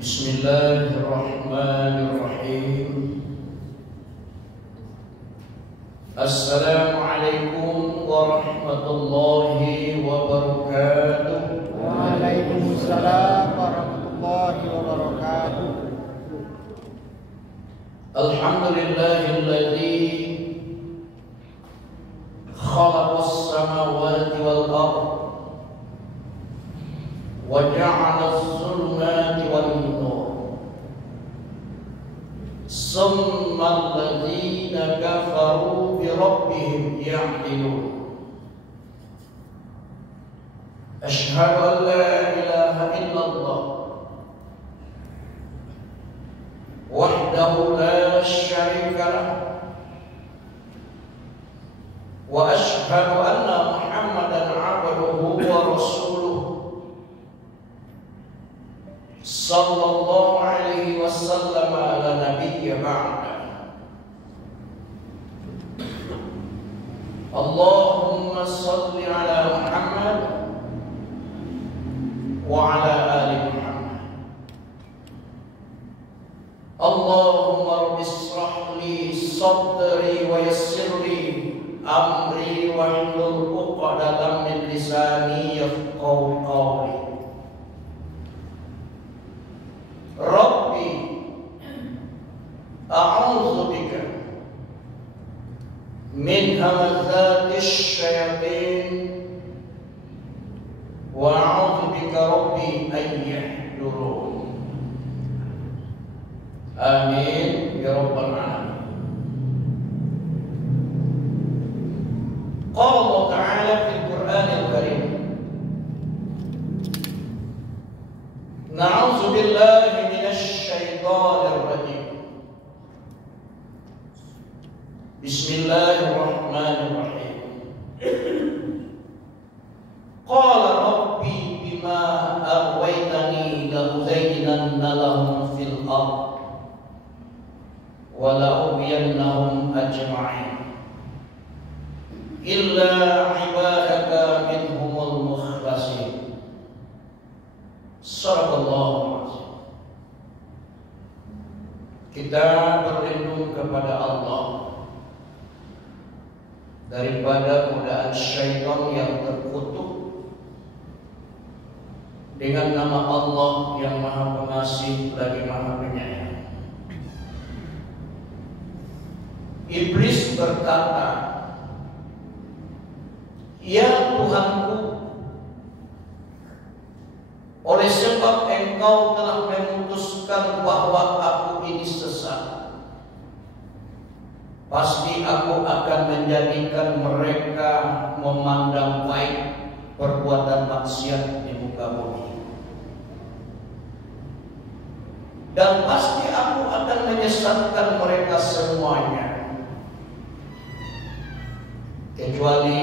Bismillahirrahmanirrahim. Assalamualaikum warahmatullahi wabarakatuh. Waalaikumsalam warahmatullahi wabarakatuh. Alhamdulillahilladzi khalaqas samawati wal ardh wa ja'ala az-zulumati wan nur. Summa alladzina kafaru bi rabbihim ya'dilun. Asyhadu an la ilaha illallah wahdahu la syarika lah wa asyhadu anna Muhammadan 'abduhu wa rasuluh sallallahu alaihi wasallam ala nabiyya ba'da. Allahumma salli ala Muhammad wa ala ali Muhammad. Allahumma rabbi ishrah li sadri wa yassir li amri wa hlul 'uqdatam min lisani yafqahu qawli. Rabbi a'udzu bika min hamazatis syayatin wa a'udzu bika rabbi an yahdurun. Amin ya rabbal alamin. Qala Allah Ta'ala fil Qur'anil Karim, na'udzu billahi minasy syaithanir rajim. Bismillahirrahmanirrahim. Qala rabbi bima aghwaytani la uzayyinanna lahum fil ardh wa la ughwiyannahum ajma'in illa ibadaka minhumul mukhlasin. Shadaqallahu azim. Kita berlindung kepada Allah daripada godaan syaitan yang terkutuk dengan nama Allah yang Maha Pengasih lagi Maha Penyayang. Iblis berkata, "Ya Tuhanku, oleh sebab Engkau telah memutuskan bahwa aku ini sesat, pasti aku akan menjadikan mereka memandang baik perbuatan maksiat di muka bumi. Dan pasti aku akan menyesatkan mereka semuanya, kecuali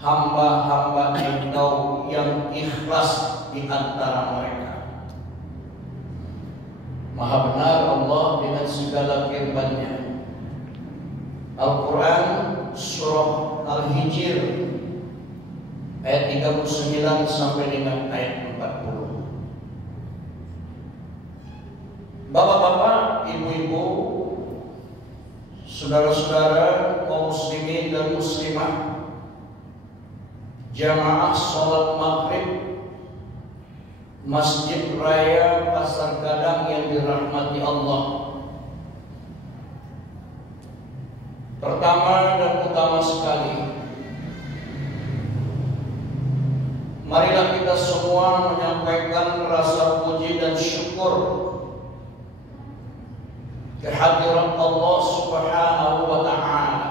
hamba-hamba Engkau yang ikhlas di antara mereka." Maha benar Allah dengan segala firman-Nya. Al-Quran Surah Al-Hijr ayat 39 sampai dengan ayat 40. Bapak-bapak, ibu-ibu, saudara-saudara kaum muslimin dan muslimah, jamaah sholat maghrib Masjid Raya Pasar Gadang yang dirahmati Allah. Pertama dan utama sekali, marilah kita semua menyampaikan rasa puji dan syukur kehadirat Allah Subhanahu wa Ta'ala,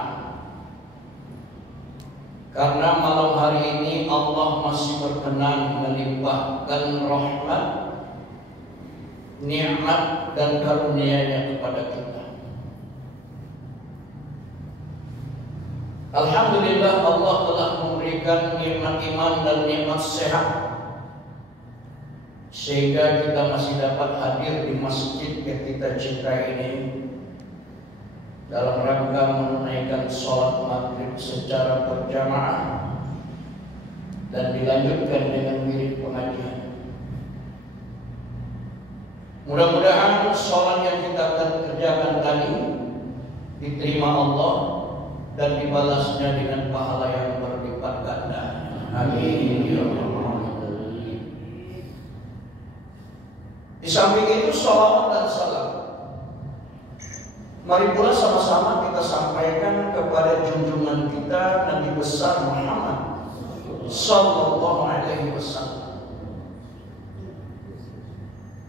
karena malam hari ini Allah masih berkenan melimpahkan rahmat, nikmat dan karunia-Nya kepada kita. Alhamdulillah, Allah telah memberikan nikmat iman dan nikmat sehat, sehingga kita masih dapat hadir di masjid yang kita cintai ini dalam rangka menunaikan sholat maghrib secara berjamaah dan dilanjutkan dengan wirid pengajian. Mudah-mudahan sholat yang kita kerjakan tadi diterima Allah dan dibalasnya dengan pahala yang berlipat ganda. Amin ya Allah. Di samping itu sholawat dan salam, mari pula sama-sama kita sampaikan kepada junjungan kita Nabi besar Muhammad sallallahu alaihi wasallam.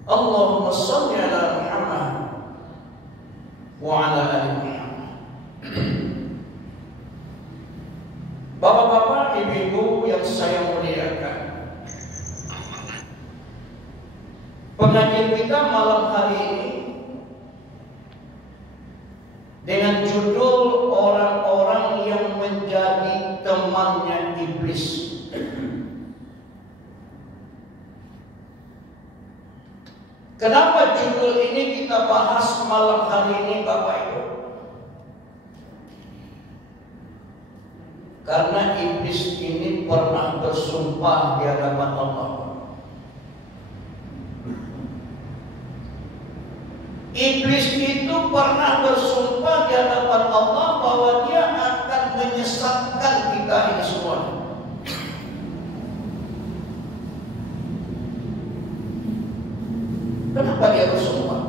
Allahumma shalli ala Muhammad wa ala ali Muhammad. Bapak-bapak, ibu-ibu yang saya muliakan, pengajian kita malam hari ini dengan judul orang-orang yang menjadi temannya iblis. Kenapa judul ini kita bahas malam hari ini, Bapak Ibu? Karena iblis ini pernah bersumpah di hadapan Allah. Iblis itu pernah bersumpah di hadapan Allah bahwa dia akan menyesatkan kita ini semua. Kenapa dia bersumpah?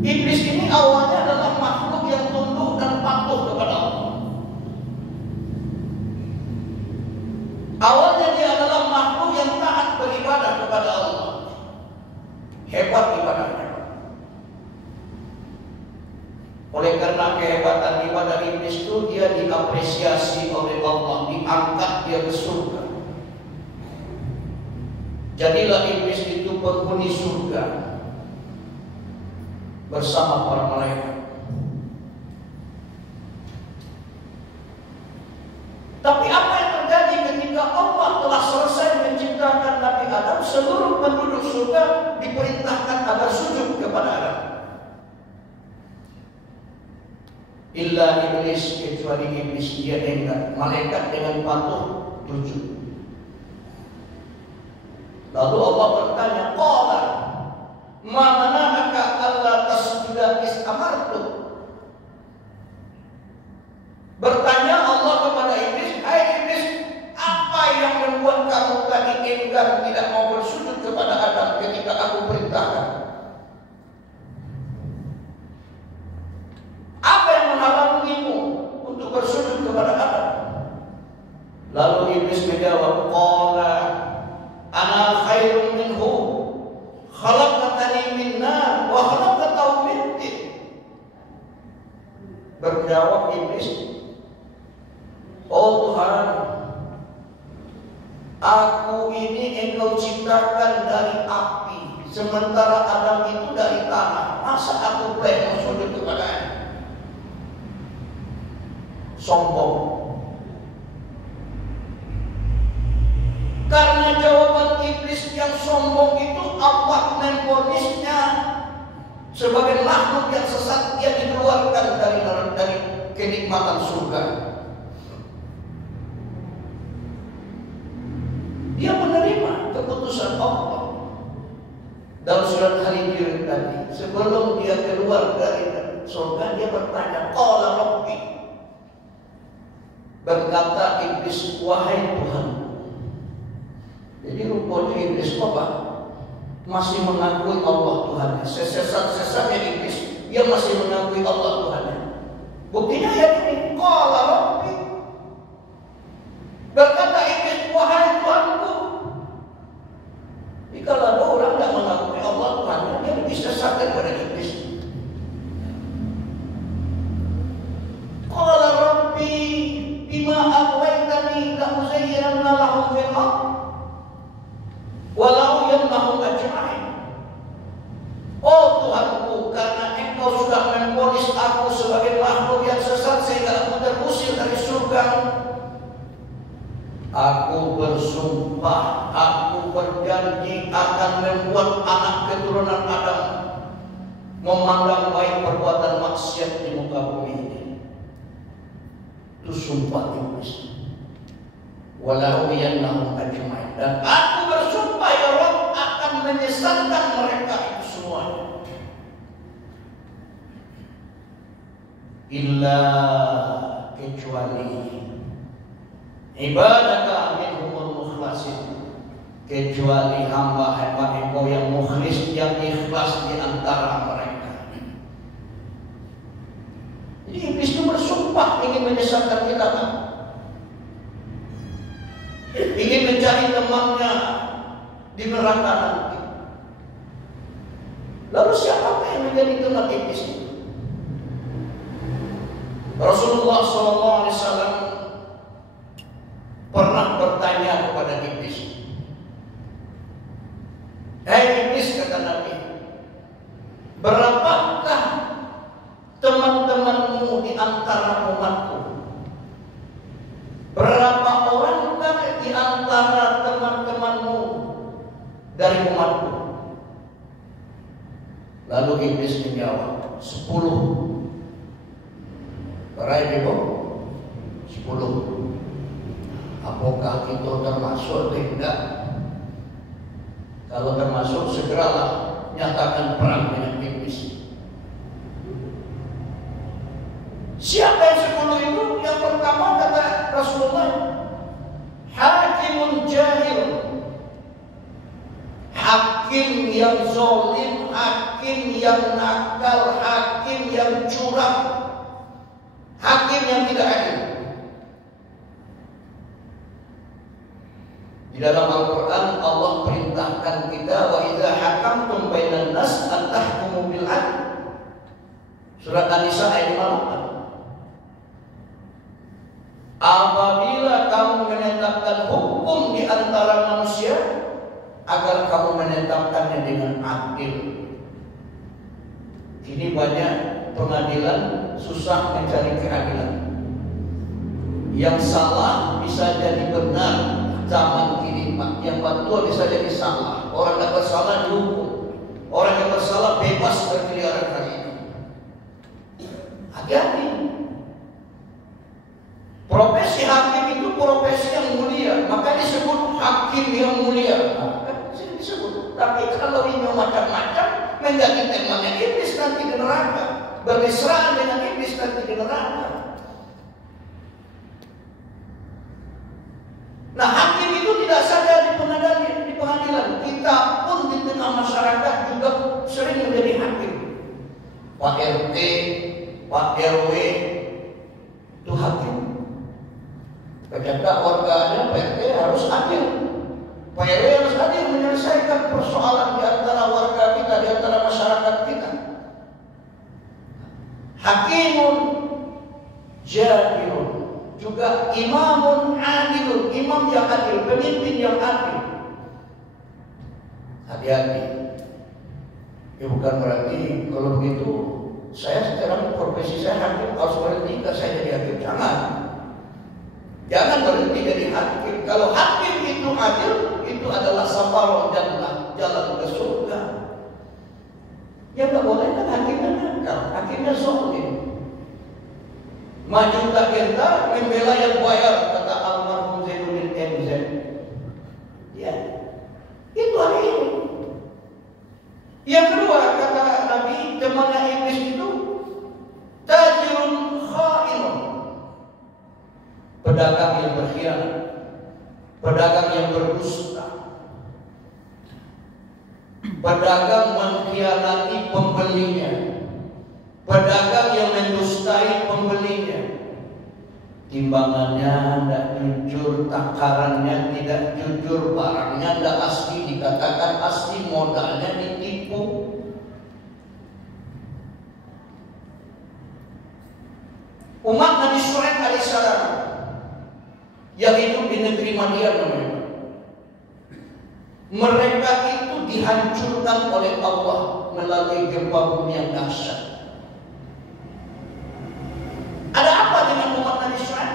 Iblis ini awalnya adalah makhluk yang tunduk dan patuh kepada Allah. Awalnya dia adalah makhluk yang taat beribadah kepada Allah. Hebat ibadahnya. Oleh karena kehebatan ibadah iblis itu, dia diapresiasi oleh Allah, diangkat dia ke surga. Jadilah iblis itu penghuni surga bersama para malaikat. Tapi apa yang terjadi ketika Allah telah selesai menciptakan Nabi Adam? Seluruh penduduk surga diperintahkan agar sujud kepada Adam. Illa iblis, kecuali iblis dia enggan. Malaikat dengan patuh sujud. Lalu Allah bertanya, qala ma mana'aka alla tasjuda is amartu. Bertanya Allah kepada iblis, hai iblis, apa yang membuat kamu tadi enggan tidak mau bersujud kepada Adam ketika aku perintahkan? Apa yang menghalangimu untuk bersujud kepada Adam? Lalu iblis menjawab, qala ana khairun minhu khalaqtani min nar wa khalaqtahu min tin. Berjawab iblis, oh Tuhan, aku ini engkau ciptakan dari api, sementara Adam itu dari tanah. Masa aku pengen sujud kepadanya? Sombong. Karena jawaban iblis yang sombong itu, Allah memvonisnya sebagai makhluk yang sesat, dia dikeluarkan dari kenikmatan surga. Dia menerima keputusan Allah. Dalam surat Al-Hijr tadi, sebelum dia keluar dari surga, dia bertanya, qala rabbi. Berkata iblis, wahai Tuhan. Jadi rupanya iblis apa? Masih mengakui Allah Tuhannya. Sesat-sesatnya iblis, dia masih mengakui Allah Tuhannya. Buktinya ya ini, qala rabbi. Berkata iblis, wahai Tuhanku. Jika ada orang yang mengakui Allah Tuhannya, dia lebih sesat daripada iblis. Qala rabbi bima aghwaytani la uzayyinanna lahum fil ardh walau yannahum ajma'in. Oh Tuhanku, karena Engkau sudah memvonis aku sebagai makhluk yang sesat sehingga aku terusir dari surga, aku bersumpah, aku berjanji akan membuat anak keturunan Adam memandang baik perbuatan maksiat di muka bumi ini. Itu sumpah iblis. Walau yannahum ajma'in. Dan aku bersumpah ya illa kecuali ibadaka minhumul mukhlasin, kecuali hamba-hamba engkau yang mukhlis, yang ikhlas di antara mereka. Jadi iblis itu bersumpah ingin menyesatkan kita, kan? Ingin mencari temannya di neraka nanti. Lalu siapa yang menjadi teman iblis itu? Rasulullah SAW pernah bertanya kepada iblis. Iblis, kata Nabi, berapakah teman-temanmu di antara umatku? Berapa orangkah di antara teman-temanmu dari umatku? Lalu iblis menjawab, 10. Para ibu, 10. Apakah itu termasuk atau tidak? Kalau termasuk, segeralah nyatakan perang dengan iblis. Siapa yang 10 itu? Yang pertama kata Rasulullah, hakimun jahil, hakim yang zalim, hakim yang nakal, hakim yang curang, hakim yang tidak adil. Di dalam Al-Quran Allah perintahkan kita, wa idza hakamtum bainan nas an tahkumu bil adl. Surat An-Nisa ayat 58. Apabila kamu menetapkan hukum di antara manusia, agar kamu menetapkannya dengan adil. Ini banyak pengadilan susah mencari keadilan. Yang salah bisa jadi benar zaman kini, Pak. Yang betul bisa jadi salah. Orang yang bersalah dihukum, orang yang bersalah bebas berkeliaran hari ini. Hati-hati. Profesi hakim itu profesi yang mulia, maka disebut hakim yang mulia. Disebut. Tapi kalau ini macam-macam, menjadi temannya iblis nanti di neraka, bermesraan dengan iblis nanti di neraka. Nah, hakim itu tidak saja di pengadilan. Kita pun di tengah masyarakat juga sering menjadi hakim. Pak RT, Pak RW itu hakim. Ketika warganya Pak RT harus adil, Pak RW harus adil menyelesaikan persoalan di antara warga kita, di antara masyarakat kita. Hakimun jahilun, juga imamun adilun, imam yang adil, pemimpin yang adil. Hati-hati. Ya bukan berarti kalau begitu saya sekarang profesi saya hakim harus berhenti saya jadi hakim. Jangan berhenti jadi hakim. Kalau hakim itu adil, itu adalah safarul jannah, jalan ke surga. Ya nggak boleh kan hakimnya nakal, hakimnya zalim. Maju tak gentar, membela yang bayar, kata almarhum Zainuddin MZ. Ya, itu hari ini. Yang kedua, kata Nabi, temannya iblis itu tajirun khainun, pedagang yang berkhianat, pedagang yang berdusta, pedagang mengkhianati pembelinya, pedagang yang mendustai pembelinya. Timbangannya tidak jujur, takarannya tidak jujur, barangnya tidak asli, dikatakan asli, modalnya ditipu. Umat Nabi Syuaib alaihissalam yang hidup di negeri Madian, mereka itu dihancurkan oleh Allah melalui gempa bumi yang dahsyat. Ada apa dengan umat Nabi Syuaib?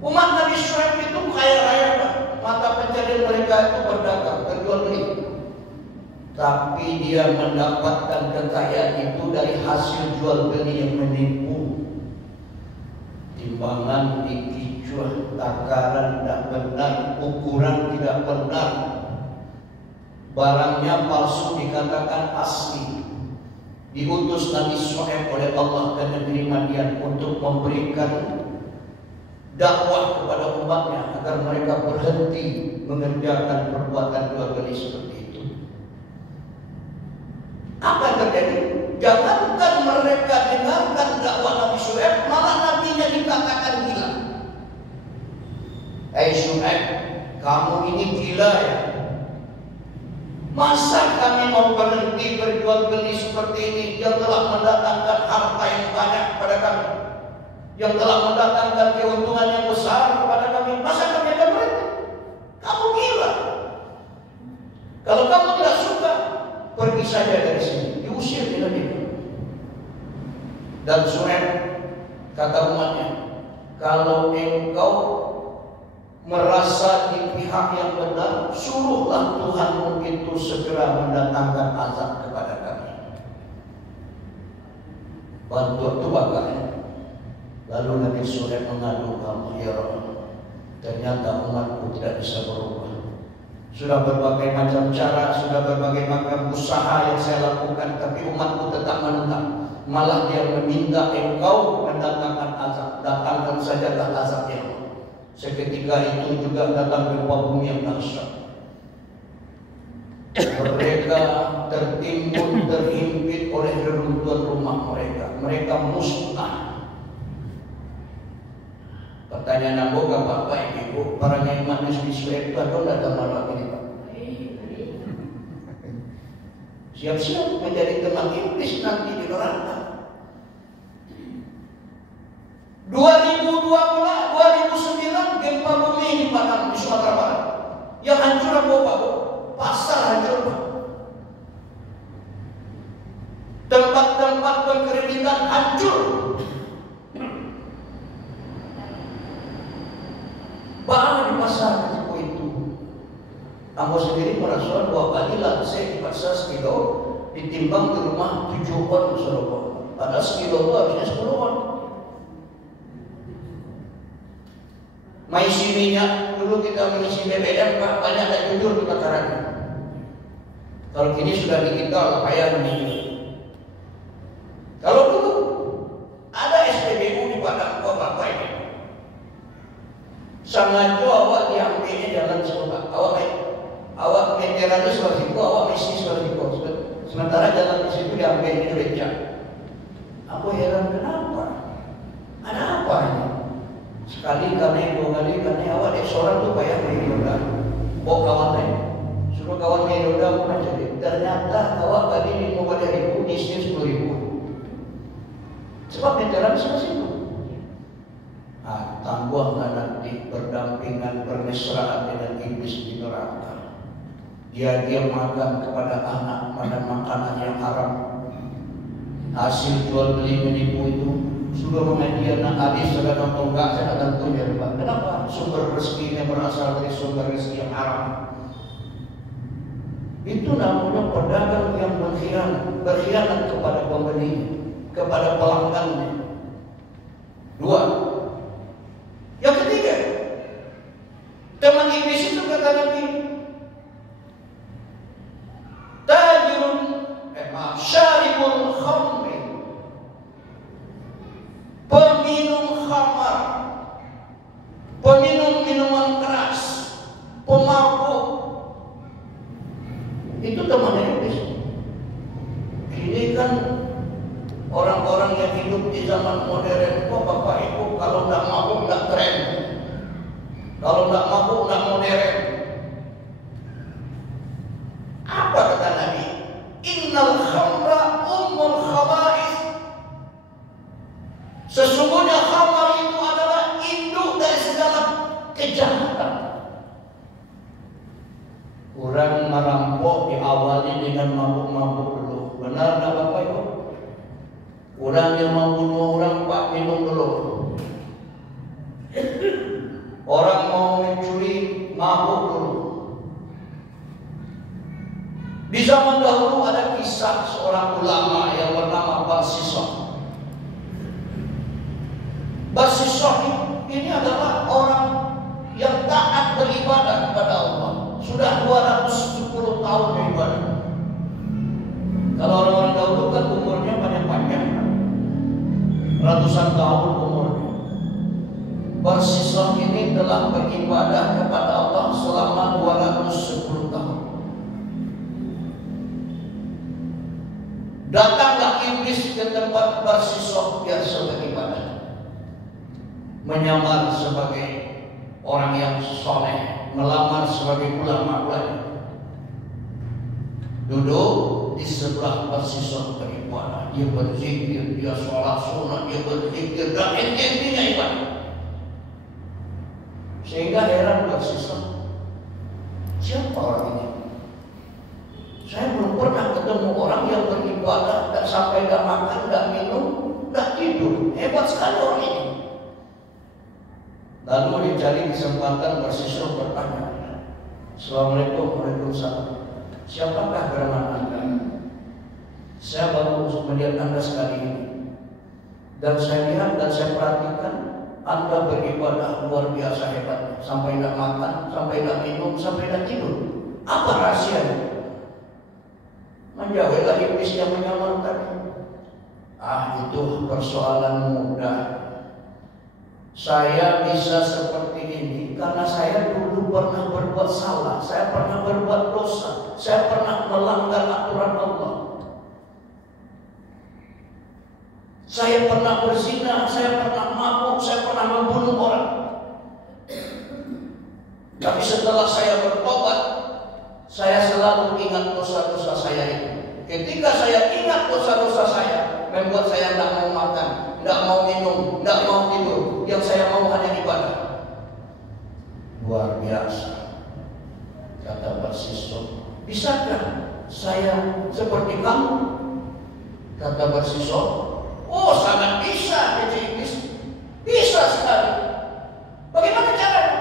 Umat Nabi Syuaib itu kaya-kaya, mata pencarian mereka itu berdagang, berjual beli. Tapi dia mendapatkan kekayaan itu dari hasil jual beli yang menipu. Timbangan dikicuah, takaran tidak benar, ukuran tidak benar, barangnya palsu dikatakan asli. diutus Nabi Syuaib oleh Allah ke negeri Madian untuk memberikan dakwah kepada umatnya agar mereka berhenti mengerjakan perbuatan jual beli seperti itu. Apa yang terjadi? Jangankan mereka dengarkan dakwah Nabi Syuaib, malah nabinya dikatakan gila. Syuaib, kamu ini gila ya? Masa kami mau berhenti berjual beli seperti ini yang telah mendatangkan harta yang banyak kepada kami, yang telah mendatangkan keuntungan yang besar kepada kami? Masa kami akan berhenti? Kamu gila. Kalau kamu tidak suka, pergi saja dari sini. Diusir tidak dia. Dan Syuaib kata umatnya, kalau engkau merasa di pihak yang benar, suruhlah Tuhanmu itu segera mendatangkan azab kepada kami. Bantu bakal. Lalu Nabi Syuaib mengadu ke Allah, ya Rabb, ternyata umatku tidak bisa berubah. Sudah berbagai macam cara, sudah berbagai macam usaha yang saya lakukan, tapi umatku tetap menentang. Malah dia meminta engkau mendatangkan azab. Datangkan sajalah azab yang seketika itu juga datang gempa bumi yang dahsyat. Mereka tertimbun, terhimpit oleh reruntuhan rumah mereka. Mereka musnah. Pertanyaan anggota Bapak Ibu, para iman Nabi Syuaib itu ada nggak malam ini Pak? Siap-siap menjadi teman iblis nanti di neraka. 2009 gempa bumi di Padang di Sumatera Barat. Yang hancur apa Pak? Pasar hancur Pak. Tempat-tempat pengkreditan hancur. Bahkan di pasar ketipu itu, Ambo sendiri merasa 2 kali langsung dipaksa sekilo ditimbang di rumah 7 on Sorobo. Padahal sekilo itu harusnya 10 on. Mengisi minyak, dulu kita mengisi BBM Pak, banyak tak jujur kita caranya. Kalau kini sudah digital, payah ini. Kalau dulu ada SPBU di Padang Bapak ini, sangat awak diambilnya jalan sekolah. Awak meterannya Suarsiku, awak misi Suarsiku. Sementara jalan di situ diambilnya becak. Aku heran kenapa? Ada apa ini? Sekali kami, 2 kali kami awak dek seorang tu payah menyuruh kawan lain. Suruh kawan menyuruh pun aja. Ternyata awak tadi 5.000, isinya 10.000. Sebab meteran sama situ. Tambahlah nanti berdampingan bermesraan dengan iblis di neraka. Dia makan kepada anak makanan yang haram. Hasil jual beli menipu itu sudah memedia hadis sudah nonton enggak, saya akan tunjuk Pak. Kenapa? Sumber rezekinya berasal dari sumber rezeki yang haram. Itu namanya pedagang yang berkhianat kepada pembeli, kepada pelanggannya. 2. Yang ketiga, teman iblis itu kata Nabi, syaribul khamri, peminum khamar, peminum minuman keras, pemabuk. Itu teman iblis. Ini kan orang-orang yang hidup di zaman modern. Kok Bapak Ibu kalau tidak mabuk tidak tren, kalau tidak mabuk tidak modern. Apa kata Nabi? Innal khamra ummul khaba'is. Sesungguhnya khamar itu adalah induk dari segala kejahatan. Orang merampok diawali dengan mabuk-mabuk dulu. Benar tak Bapak Ibu? Orang yang membunuh orang Pak minum dulu. Orang mau mencuri mabuk dulu. Di zaman dahulu ada kisah seorang ulama yang bernama Basisah. Basisah ini adalah orang yang taat beribadah kepada Allah. Sudah 270 tahun beribadah. Kalau orang-orang dahulu kan umurnya beribadah kepada Allah selama 210 tahun. Datanglah iblis ke tempat Barsisah biasa beribadah, menyamar sebagai orang yang soleh, melamar sebagai ulama. Duduk di sebelah Barsisah beribadah. Dia berzikir, dia sholat sunat, dia berzikir, dan intinya ibadah. Sehingga heran Barsisah, siapa orang ini? Saya belum pernah ketemu orang yang beribadah tak sampai tak makan, tak minum, tak tidur. Hebat sekali orang ini. Lalu dicari kesempatan Barsisah bertanya, Assalamualaikum, waalaikumsalam. Siapakah gerangan Anda? Saya baru melihat Anda sekali ini, dan saya lihat dan saya perhatikan Anda beribadah luar biasa hebatnya, sampai tidak makan, sampai tidak minum, sampai tidak tidur. Apa rahasianya? Menjauhilah iblis yang menyamar tadi. Itu persoalan mudah. Saya bisa seperti ini karena saya dulu pernah berbuat salah, saya pernah berbuat dosa, saya pernah melanggar aturan Allah. Saya pernah berzina, saya pernah mabuk, saya pernah membunuh orang. Tapi setelah saya bertobat, saya selalu ingat dosa-dosa saya itu. Ketika saya ingat dosa-dosa saya, membuat saya tidak mau makan, tidak mau minum, tidak mau tidur. Yang saya mau hanya ibadah. Luar biasa, kata Barsisah. Bisakah saya seperti kamu? Kata Barsisah, oh sangat bisa, kata iblis. Bisa sekali. Bagaimana caranya?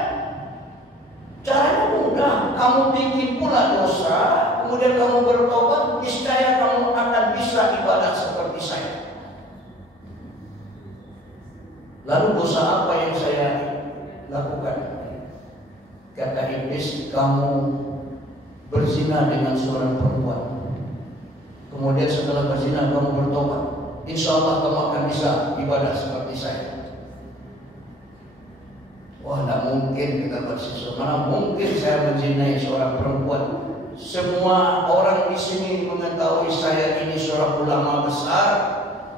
Caranya mudah. Kamu bikin pula dosa, kemudian kamu bertobat, niscaya kamu akan bisa ibadah seperti saya. Lalu dosa apa yang saya lakukan? Kata iblis, kamu berzina dengan seorang perempuan. Kemudian setelah berzina kamu bertobat, insya Allah kamu akan bisa ibadah seperti saya. Wah, tidak mungkin, kata Barsisah. Mana mungkin saya menzinai seorang perempuan? Semua orang di sini mengetahui saya ini seorang ulama besar.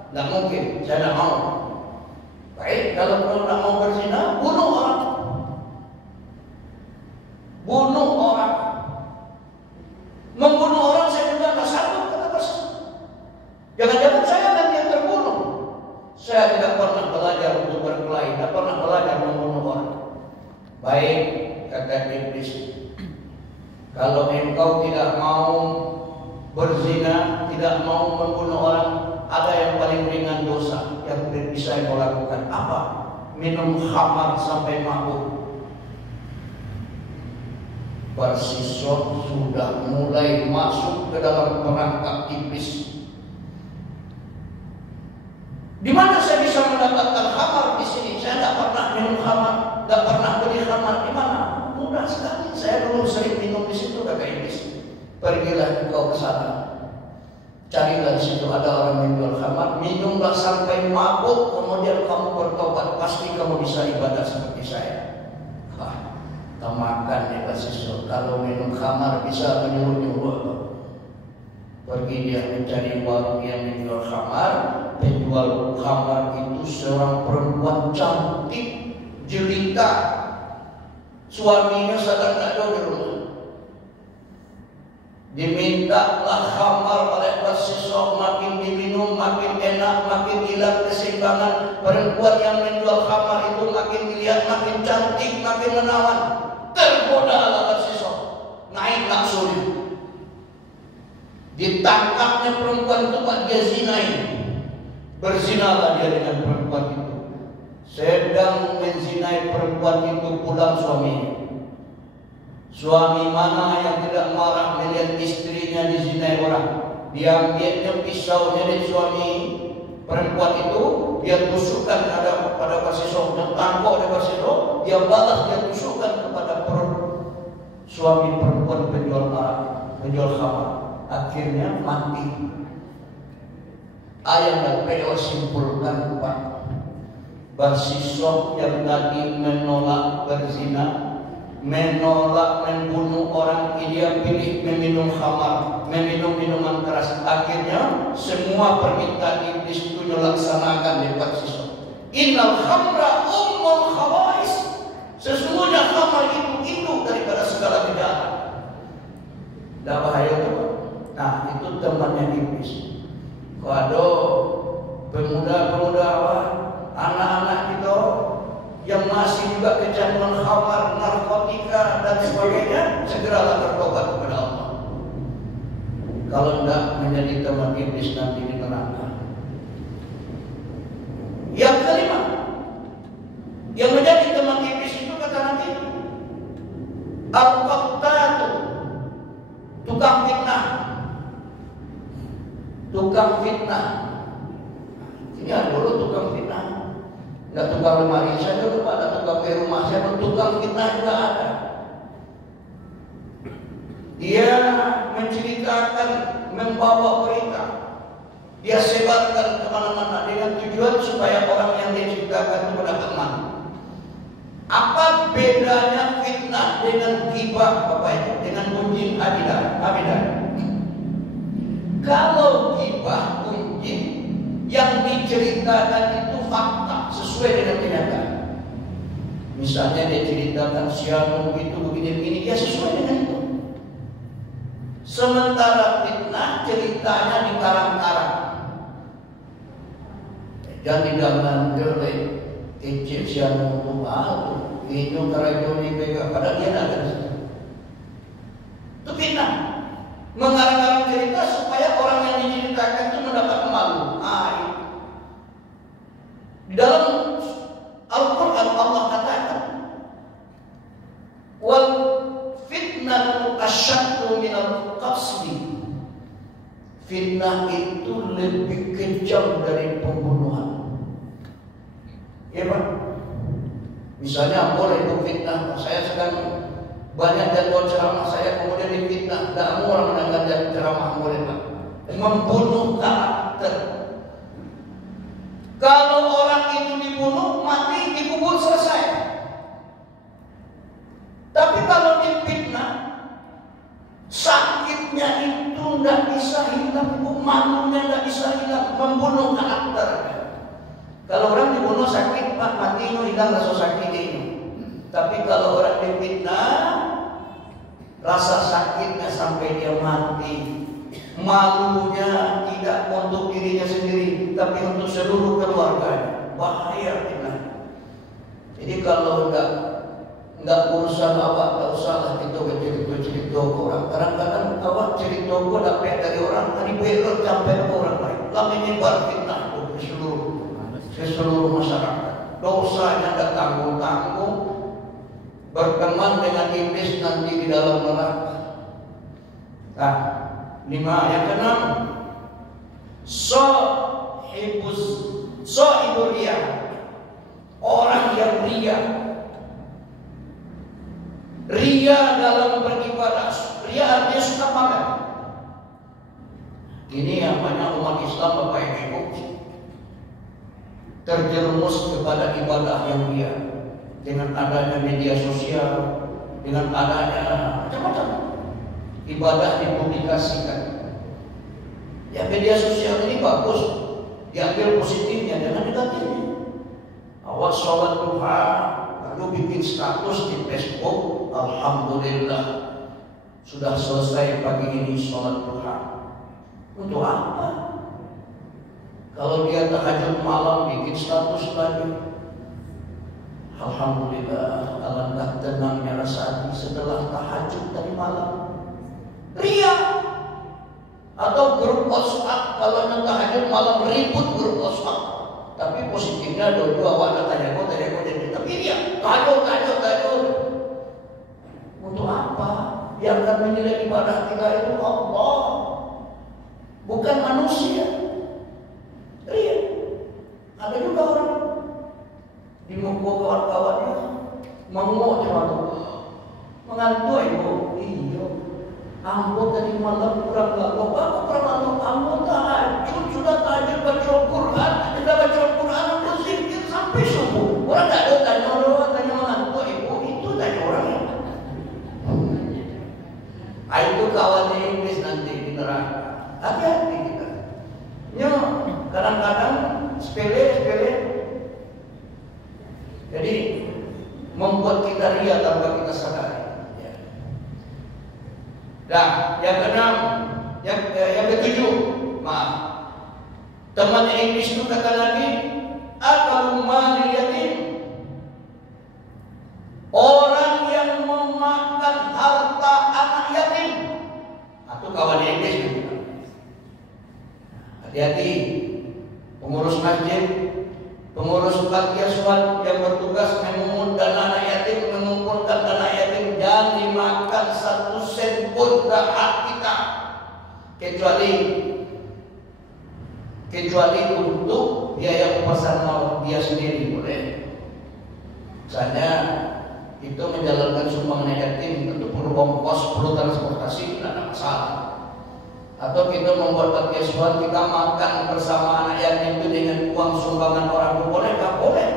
Tidak mungkin, saya tidak mau. Baik, kalau kamu tidak mau berzina, bunuh orang. Bunuh orang. Membunuh orang saya juga tidak sanggup, kata Barsisah. Jangan-jangan saya nanti yang terbunuh. Saya tidak pernah belajar untuk berkelahi, tidak pernah belajar membunuh orang. Baik, kata iblis, kalau engkau tidak mau berzina, tidak mau membunuh orang, ada yang paling ringan dosa yang bisa engkau lakukan. Apa? Minum khamar sampai mabuk. Barsisah sudah mulai masuk ke dalam perangkap iblis. Di mana saya bisa mendapatkan khamar di sini? Saya tidak pernah minum khamar, tidak pernah beli khamar. Di mana? Mudah sekali. Saya dulu sering minum di situ, kata iblis. Pergilah engkau ke sana. Carilah di situ ada orang yang jual khamar, minumlah sampai mabuk, kemudian kamu bertobat, pasti kamu bisa ibadah seperti saya. Makan ya Barsisah. Kalau minum khamar bisa menyuruh-nyuruh. Pergi dia mencari warung yang menjual khamar. Penjual khamar itu seorang perempuan cantik, jelita. Suaminya sedang tak ada di rumah. Dimintalah khamar oleh Barsisah, makin diminum makin enak, makin hilang keseimbangan. Perempuan yang menjual khamar itu makin dilihat makin cantik, makin menawan. Tergoda Barsisah, naik nafsunya. Ditangkapnya perempuan itu, dia zinai. Berzinalah dia dengan perempuan itu. Sedang menzinai perempuan itu pulang suaminya. Suami mana yang tidak marah melihat istrinya dizinai orang? Dia ambilnya pisaunya dari suami perempuan itu, dia tusukkan pada Barsisah, dan tangkap oleh Barsisah, dia balas, dia tusukkan kepada suami perempuan penjual arak, penjual khamar. Akhirnya mati. Ayat dan PO simpulkan Pak, Barsisah yang tadi menolak berzina, menolak, membunuh orang, dia pilih meminum khamar, meminum minuman keras. Akhirnya semua permintaan iblis itu dilaksanakan di depan siswa. Innal khamra ummul khawais. Sesungguhnya khamar itu induk daripada segala kejahatan. Dah bahaya tu. Nah, itu temannya iblis. Kalau pemuda-pemuda anak-anak kita yang masih juga kecanduan khamar, narkotika dan sebagainya, segeralah bertobat kepada Allah. Kalau tidak menjadi teman iblis nanti di neraka. Yang kelima, yang menjadi teman iblis itu kata Nabi, al-qattatu, tukang fitnah. Tukang fitnah. Ini ada dulu tukang fitnah. Tidak tukang lemari saja dulu, ada tukang di rumah saya, tukang fitnah juga ada. Dia menceritakan, membawa berita, dia sebarkan kemana-mana dengan tujuan supaya orang yang dia ceritakan itu mendapat malu. Apa bedanya fitnah dengan ghibah, Bapak Ibu, dengan gunjing abidah? Kalau ghibah, gunjing, yang diceritakan itu fakta sesuai dengan kenyataan. Misalnya dia ceritakan siapa begitu begini-begini, ya sesuai dengan itu. Sementara fitnah ceritanya dikarang-karang. Dan didangan gelek, kecil siapa itu malu, itu kerajon ini pegang, padahal dia tidak ada. Itu fitnah. Mengarang-arang cerita supaya orang yang diceritakan itu mendapat malu. Di dalam Al-Quran Allah katakan, wal fitnatu asyaddu minal qasdi. Fitnah itu lebih kejam dari pembunuhan. Ya Pak. Misalnya boleh itu fitnah. Saya sedang banyak jadwal ceramah saya kemudian difitnah. Tak mau orang mendengar ceramah boleh Pak. Membunuh karakter. Kalau orang itu dibunuh, mati, dikubur, selesai. Tapi kalau difitnah, sakitnya itu tidak bisa hilang, malunya tidak bisa hilang, membunuh karakter. Kalau orang dibunuh sakit, Pak, mati itu hilang rasa sakit itu. Tapi kalau orang difitnah, rasa sakitnya sampai dia mati. Malunya tidak untuk dirinya sendiri, tapi untuk seluruh keluarga. Bahaya fitnah. Jadi kalau enggak urusan awak, tak usahlah kita cerita ke orang. Kadang-kadang awak cerita ke dapat dari orang, tadi berot sampai ke orang lain. Lalu menyebar fitnah ke seluruh masyarakat. Dosanya tidak tanggung-tanggung, berteman dengan iblis nanti di dalam neraka. Nah, 5 yang keenam, sahibur riya, orang yang riya. Riya dalam beribadah, riya artinya suka pamer. Ini yang banyak umat Islam Bapak Ibu terjerumus kepada ibadah yang riya dengan adanya media sosial, dengan adanya macam-macam. Ibadah dipublikasikan. Ya media sosial ini bagus, diambil positifnya, jangan negatifnya. Awak sholat duha, lalu bikin status di Facebook, alhamdulillah sudah selesai pagi ini sholat duha. Untuk apa? Kalau dia tahajud malam bikin status lagi, alhamdulillah, alangkah tenangnya rasa hati setelah tahajud tadi malam. Ria. Atau grup WhatsApp, kalau yang tahajud malam ribut grup WhatsApp. Tapi positifnya dua-dua awak tanya kau jadi. Tapi ria, tahajud. Untuk apa? Yang akan menilai ibadah kita itu Allah, bukan manusia. Ria. Ada juga orang di muka kawan-kawannya menguat cuma mengantuk ibu. Iya. Ambo tadi malam kurang lalu, aku kurang lalu, ambo tahajud, sudah tahajud baca Al-Quran, sudah baca Al-Quran, ambo zikir sampai subuh. Orang tak ada tanya mengantuk ibu, itu tanya orang. itu kawannya iblis nanti di neraka. Hati-hati kita. Kadang-kadang sepele. Jadi membuat kita ria tanpa kita sadari. Nah, yang keenam, yang ketujuh, temannya iblis itu kata lagi, akalu malil yatim. Orang yang memakan harta anak yatim. Itu kawannya iblis juga. Hati-hati, pengurus masjid, pengurus panti asuhan yang bertugas mengumpulkan anak yatim, jangan dimakan 1 sen pun ke hak kita, kecuali untuk biaya operasional dia sendiri boleh. Misalnya itu menjalankan sumbangan yatim tentu perlu ongkos, perlu transportasi, tidak ada masalah. Atau kita membuat panti asuhan, kita makan bersama anak yatim itu dengan uang sumbangan orang tua, boleh nggak? Boleh.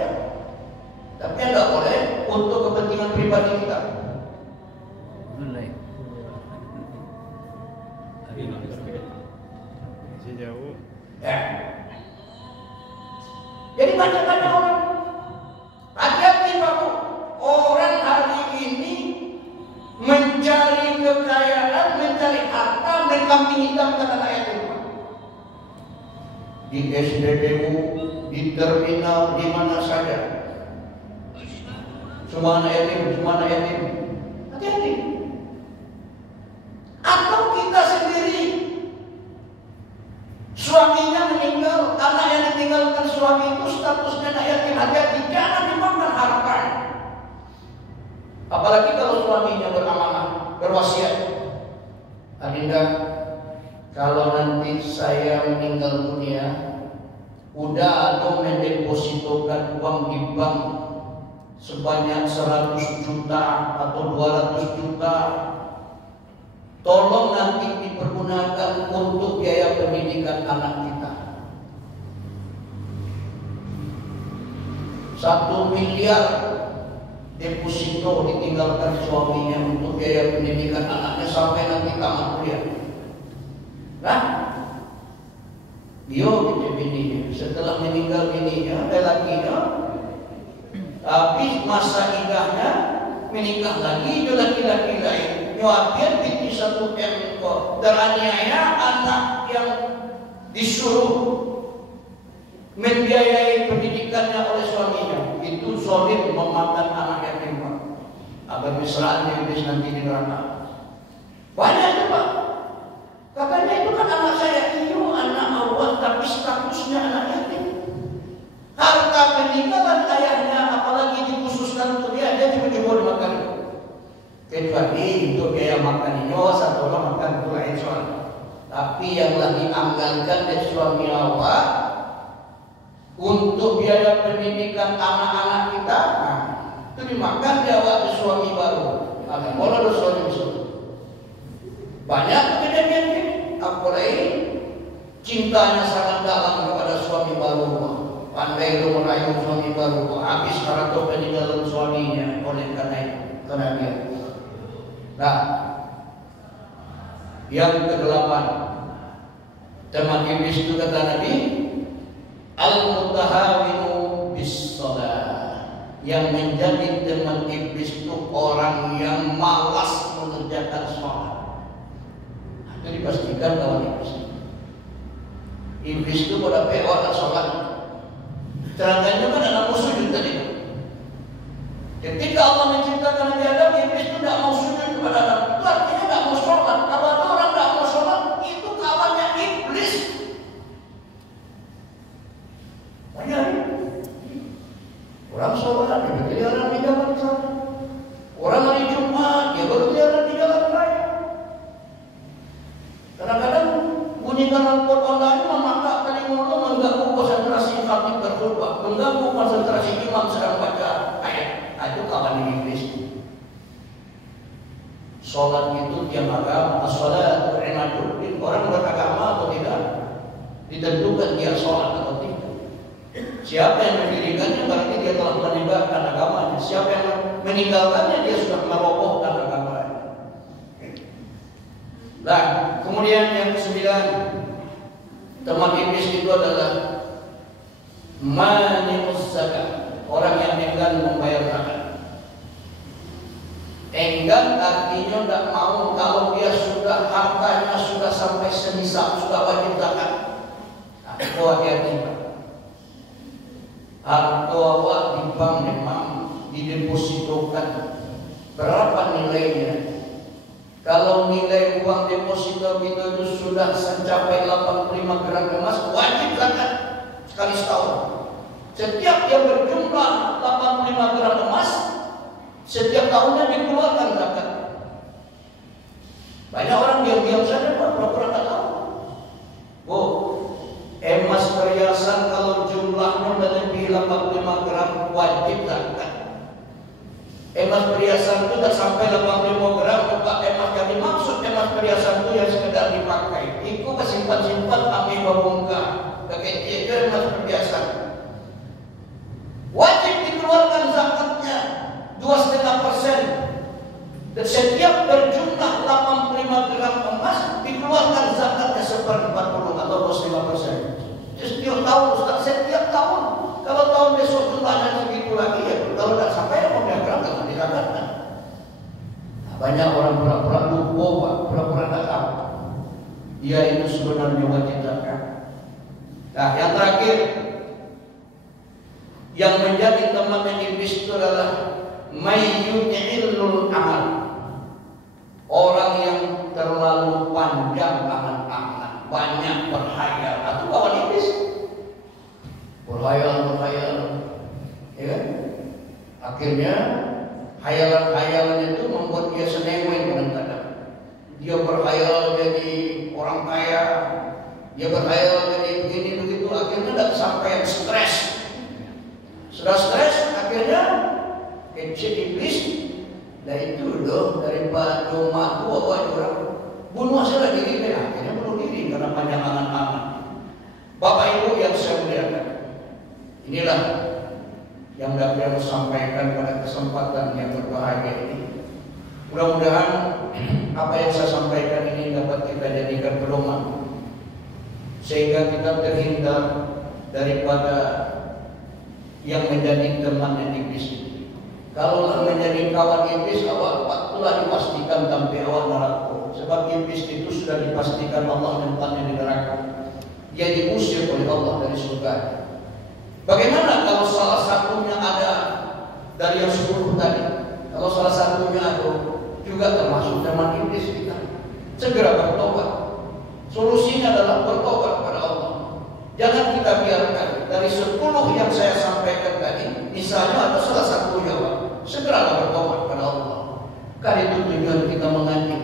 Tapi nggak boleh untuk kepentingan pribadi kita. Jauh. Ya. Jadi banyak-banyak orang. Hati-hati Bapak. Orang hari ini mencari kekayaan, mencari harta, mengkambing hitamkan anak yatim. Di SDDU, di terminal, di mana saja. Semua anak yatim. Hati-hati. Atau kita sendiri, suaminya meninggal, anak yang ditinggalkan suami itu statusnya anak yatim. Hati-hati, jangan dimakan hartanya. Apalagi kalau suaminya beramanah, berwasiat. Adinda, kalau nanti saya meninggal dunia, udah atau mendepositokan uang di bank sebanyak 100 juta atau 200 juta, tolong nanti dipergunakan untuk biaya pendidikan anak kita. 1 miliar deposito ditinggalkan suaminya untuk biaya pendidikan anaknya sampai nanti tamat kuliah. Nah, dia gitu bininya. Setelah meninggal bininya, lakinya, habis masa idahnya, menikah lagi, itu laki-laki lain. Nyuapin binti 1 M kok teraniaya anak yang disuruh membiayai pendidikannya oleh suaminya. Itu zalim memakan anak yatim. Agar mesraan iblis nanti di neraka. Banyak itu Pak. Katanya itu kan anak saya, iyo anak Allah tapi statusnya anak yatim. Harta peninggalan ayahnya apalagi dikhususkan untuk dia cuma dimakan. Kecuali untuk biaya makan ini, satu orang makan itu lain soal. Tapi yang lagi anggarkan dari suami awak untuk biaya pendidikan anak-anak kita, itu dimakan di awak suami baru. Ada bola suami baru. Banyak kejadian ini. Apalagi cintanya sangat dalam kepada suami baru. Pandai lu merayu suami baru. Habis harta peninggalan suaminya oleh karena dia. Nah, yang ke-8, teman iblis itu kata Nabi, al-mutahawinu bis-shalah. Yang menjadi teman iblis itu orang yang malas mengerjakan sholat. Itu dipastikan kawan iblis. Iblis itu pada PO tak sholat. Terangkannya kan ada musuh tadi. Ketika Allah menciptakan Nabi Adam, iblis itu tidak mau sujud kepada Adam. Itu artinya tidak mau sholat. Kalau ada orang tidak mau sholat, itu kawannya iblis. Banyak. Orang sholat, dia berkeliaran di jalan sana. Orang hari Jumat, dia berkeliaran di jalan raya. Kadang-kadang bunyi knalpot online memaksa kali mulu mengganggu konsentrasi khatib berkhutbah, mengganggu konsentrasi imam sedang baca ayat. Itu kawan iblis. Sholat itu tiang agama. As-sholatu imaduddin. Orang beragama atau tidak ditentukan dia sholat atau tidak. Siapa yang mendirikannya berarti dia telah meninggalkan agamanya. Siapa yang meninggalkannya dia sudah merobohkan agamanya. Nah, kemudian yang ke-9, teman iblis itu adalah mani'us zakat, orang yang enggan membayar zakat. Enggan artinya tidak mau kalau dia sudah hartanya sudah sampai senisab, sudah wajib zakat. Nah, itu hati-hati. Harta awak di bank memang didepositokan. Berapa nilainya? Kalau nilai uang deposito itu sudah mencapai 85 gram emas, wajib zakat sekali setahun. Setiap yang berjumlah 85 gram emas, setiap tahunnya dikeluarkan zakat. Banyak orang diam-diam saja, pura-pura tak tahu. Oh, emas perhiasan kalau jumlahnya melebihi 85 gram wajib zakat. Emas perhiasan itu tak sampai 85 gram, bukan emas yang dimaksud. Emas perhiasan itu yang sekedar dipakai. Itu kesimpan-simpan ambil babungka. Kekecil itu emas perhiasan. Wajib dikeluarkan zakatnya 2,5%. Dan setiap berjumlah 85 gram emas dikeluarkan zakatnya 1/40 atau 25%. Setiap tahun, Ustaz, setiap tahun. Kalau tahun besok jumlahnya segitu lagi, ya kalau tidak sampai mau diangkat akan dikatakan. Banyak orang pura-pura lupa, Pak, pura-pura tak tahu. Dia itu sebenarnya wajib zakat. Nah, yang terakhir, yang menjadi teman iblis itu adalah mayyu'ilul amal. Orang yang terlalu panjang angan-angan, banyak berhayal, atau kawan iblis. Berhayal, ya kan? Akhirnya hayalan-hayalan itu membuat dia seneweng kadang-kadang. Dia berhayal jadi orang kaya, dia berhayal jadi begini begitu, akhirnya tidak sampai stres. Sudah stres, akhirnya kecil iblis. Nah itu loh, daripada mati orang bunuh saja diri, akhirnya bunuh diri karena panjang angan-angan. Bapak Ibu yang saya muliakan, inilah yang dapat saya sampaikan pada kesempatan yang berbahagia ini. Mudah-mudahan apa yang saya sampaikan ini dapat kita jadikan pedoman, sehingga kita terhindar daripada yang menjadi teman iblis. Kalau menjadi kawan iblis, awal waktulah dipastikan tanpa awal neraka. Sebab iblis itu sudah dipastikan Allah tempatnya di neraka. Dia diusir oleh Allah dari surga. Bagaimana kalau salah satunya ada dari yang 10 tadi? Kalau salah satunya itu juga termasuk teman iblis kita, segera bertobat. Solusinya adalah bertobat kepada Allah. Jangan kita biarkan dari 10 yang saya sampaikan tadi, misalnya ada salah satu jawab, segera bertobat kepada Allah. Karena itu tujuan kita mengaji.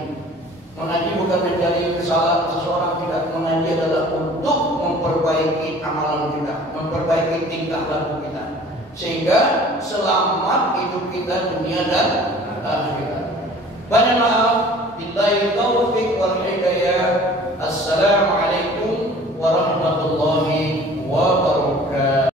Mengaji bukan menjadi kesalahan seseorang, tidak. Mengaji adalah untuk memperbaiki amalan kita, memperbaiki tingkah laku kita, sehingga selamat hidup kita dunia dan akhirat. Banyak maaf. Billahi taufiq wal hidayah. Assalamualaikum